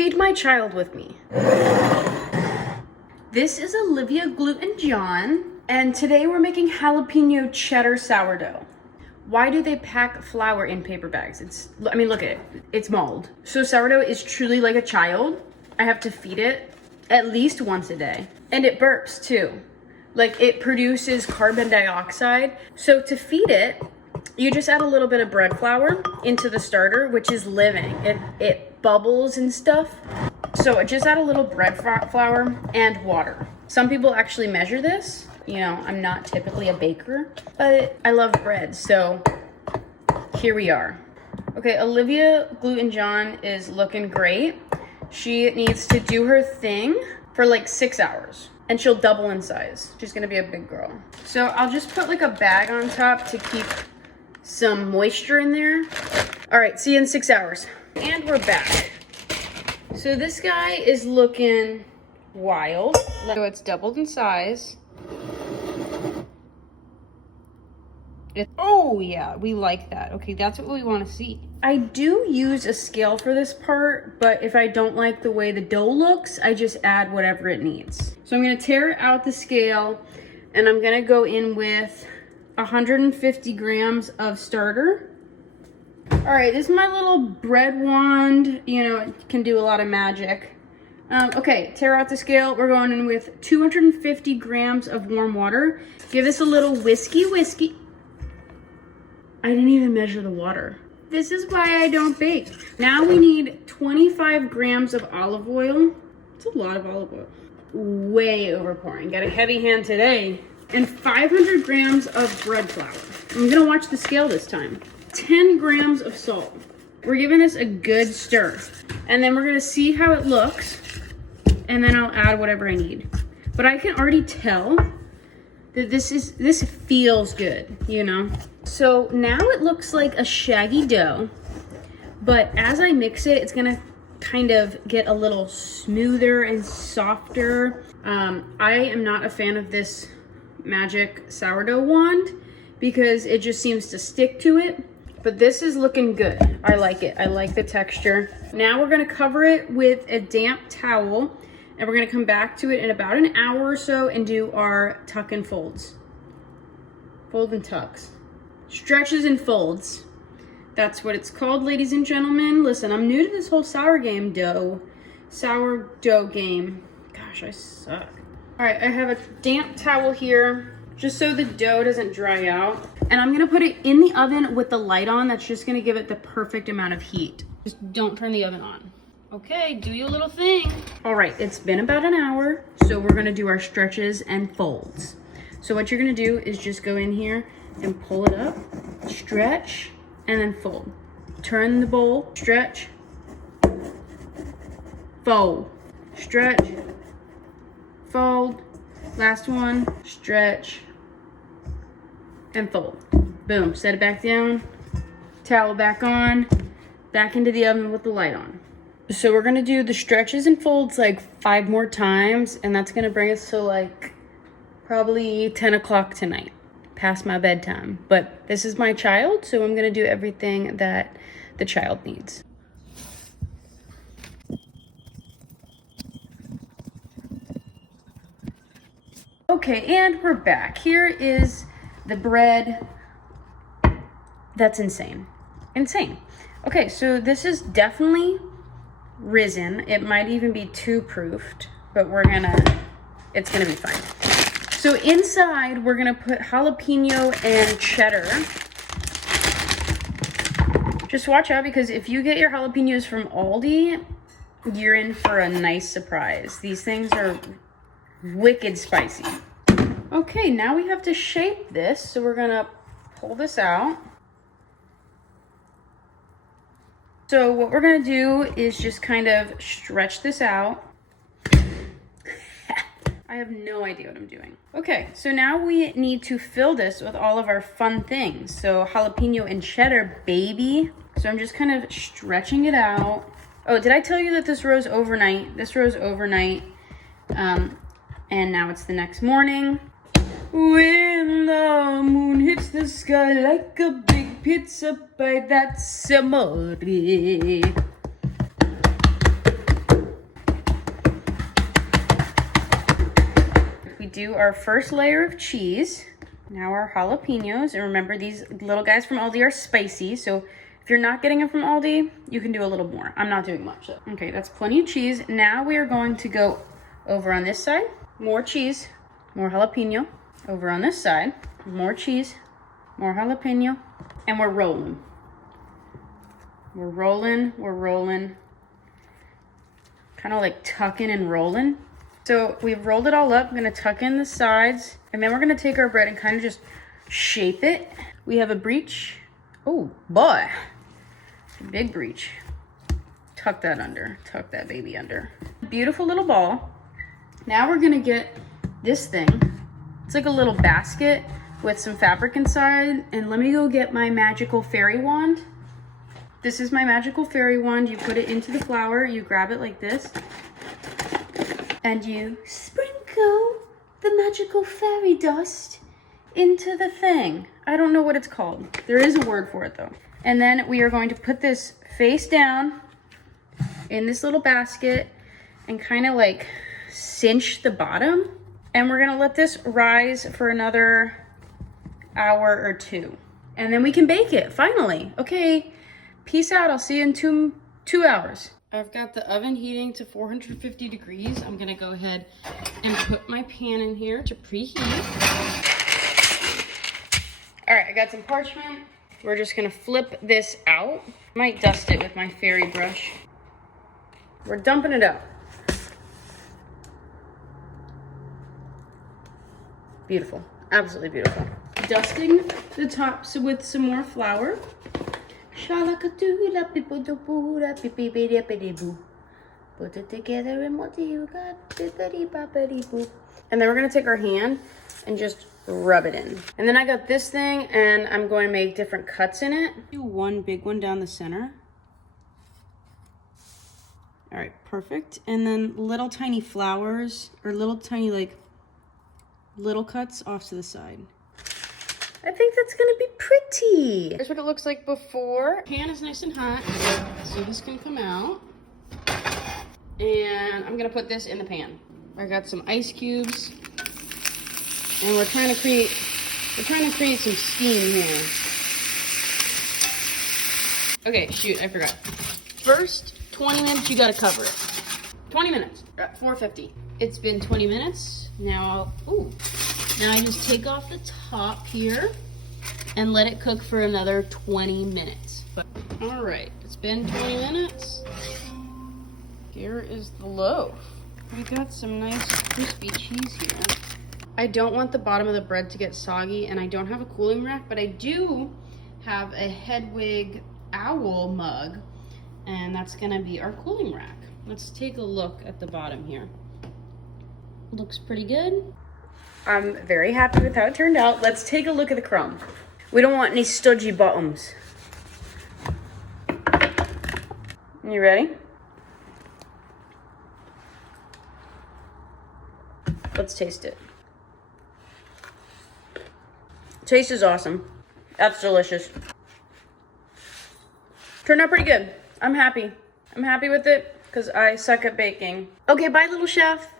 Feed my child with me. This is Olivia Gluten John, and today we're making jalapeno cheddar sourdough. Why do they pack flour in paper bags? I mean, look at it, it's mold. So sourdough is truly like a child. I have to feed it at least once a day. And it burps too. Like, it produces carbon dioxide. So to feed it, you just add a little bit of bread flour into the starter, which is living. It bubbles and stuff. So I just add a little bread flour and water. Some people actually measure this. You know, I'm not typically a baker, but I love bread, so here we are. Okay, Olivia Gluten John is looking great. She needs to do her thing for like 6 hours, and she'll double in size. She's gonna be a big girl. So I'll just put like a bag on top to keep some moisture in there. All right, see you in 6 hours. And we're back. So this guy is looking wild. So it's doubled in size. Oh yeah, we like that. Okay, that's what we want to see. I do use a scale for this part, but if I don't like the way the dough looks, I just add whatever it needs. So I'm gonna tear out the scale, and I'm gonna go in with 150 grams of starter. All right, this is my little bread wand. You know, it can do a lot of magic. Okay, tear out the scale. We're going in with 250 grams of warm water. Give this a little whiskey. I didn't even measure the water. This is why I don't bake. Now we need 25 grams of olive oil. It's a lot of olive oil. Way overpouring. Got a heavy hand today. And 500 grams of bread flour. I'm gonna watch the scale this time. 10 grams of salt. We're giving this a good stir. And then we're gonna see how it looks. And then I'll add whatever I need. But I can already tell that this feels good, you know? So now it looks like a shaggy dough, but as I mix it, it's gonna kind of get a little smoother and softer. I am not a fan of this magic sourdough wand because it just seems to stick to it, but this is looking good. I like it. I like the texture. Now we're gonna cover it with a damp towel, and we're gonna come back to it in about an hour or so and do our tuck and folds. Fold and tucks. Stretches and folds. That's what it's called, ladies and gentlemen. Listen, I'm new to this whole sourdough game. Gosh, I suck. All right, I have a damp towel here, just so the dough doesn't dry out. And I'm gonna put it in the oven with the light on. That's just gonna give it the perfect amount of heat. Just don't turn the oven on. Okay, do your little thing. All right, it's been about an hour, so we're gonna do our stretches and folds. So what you're gonna do is just go in here and pull it up, stretch, and then fold. Turn the bowl, stretch, fold, stretch, fold. Last one, stretch, and fold. Boom, set it back down, towel back on, back into the oven with the light on. So we're gonna do the stretches and folds like 5 more times, and that's gonna bring us to like probably 10 o'clock tonight, past my bedtime. But this is my child, so I'm gonna do everything that the child needs. Okay, and we're back. Here is the bread. That's insane. Insane. Okay, so this is definitely risen. It might even be 2-proofed, but it's gonna be fine. So inside, we're gonna put jalapeno and cheddar. Just watch out, because if you get your jalapenos from Aldi, you're in for a nice surprise. These things are wicked spicy. Okay, now we have to shape this. So we're gonna pull this out. So what we're gonna do is just kind of stretch this out. I have no idea what I'm doing. Okay, so now we need to fill this with all of our fun things. So jalapeno and cheddar, baby. So I'm just kind of stretching it out. Oh, did I tell you that this rose overnight? This rose overnight, and now it's the next morning. When the moon hits the sky like a big pizza pie, that's amore. do our first layer of cheese. Now our jalapenos, and remember these little guys from Aldi are spicy, so if you're not getting them from Aldi, you can do a little more. I'm not doing much though. Okay, that's plenty of cheese. Now we are going to go over on this side, more cheese, more jalapeno. Over on this side, more cheese, more jalapeno, and we're rolling. We're rolling, we're rolling. Kind of like tucking and rolling. So we've rolled it all up. I'm gonna tuck in the sides, and then we're gonna take our bread and kind of just shape it. We have a breech. Oh boy, a big breech. Tuck that under, tuck that baby under. Beautiful little ball. Now we're gonna get this thing. It's like a little basket with some fabric inside, and let me go get my magical fairy wand. This is my magical fairy wand. You put it into the flour, you grab it like this, and you sprinkle the magical fairy dust into the thing. I don't know what it's called. There is a word for it though. And then we are going to put this face down in this little basket and kind of like cinch the bottom. And we're gonna let this rise for another hour or two. And then we can bake it, finally. Okay, peace out, I'll see you in two hours. I've got the oven heating to 450 degrees. I'm gonna go ahead and put my pan in here to preheat. All right, I got some parchment. We're just gonna flip this out. Might dust it with my fairy brush. We're dumping it out. Beautiful, absolutely beautiful. Dusting the tops with some more flour. Put it together and what do you got? And then we're gonna take our hand and just rub it in. And then I got this thing and I'm going to make different cuts in it. Do one big one down the center. All right, perfect. And then little tiny flowers or little tiny like little cuts off to the side. I think that's gonna be pretty. Here's what it looks like before. Pan is nice and hot, so this can come out. And I'm gonna put this in the pan. I got some ice cubes, and we're trying to create some steam here. Okay, shoot, I forgot. First 20 minutes, you gotta cover it. 20 minutes, we're at 450. It's been 20 minutes. Now I just take off the top here and let it cook for another 20 minutes. All right, it's been 20 minutes. Here is the loaf. We got some nice crispy cheese here. I don't want the bottom of the bread to get soggy, and I don't have a cooling rack, but I do have a Hedwig owl mug, and that's gonna be our cooling rack. Let's take a look at the bottom here. Looks pretty good. I'm very happy with how it turned out. Let's take a look at the crumb. We don't want any stodgy bottoms. You ready? Let's taste it. Taste is awesome. That's delicious. Turned out pretty good. I'm happy. I'm happy with it because I suck at baking. Okay, bye little chef.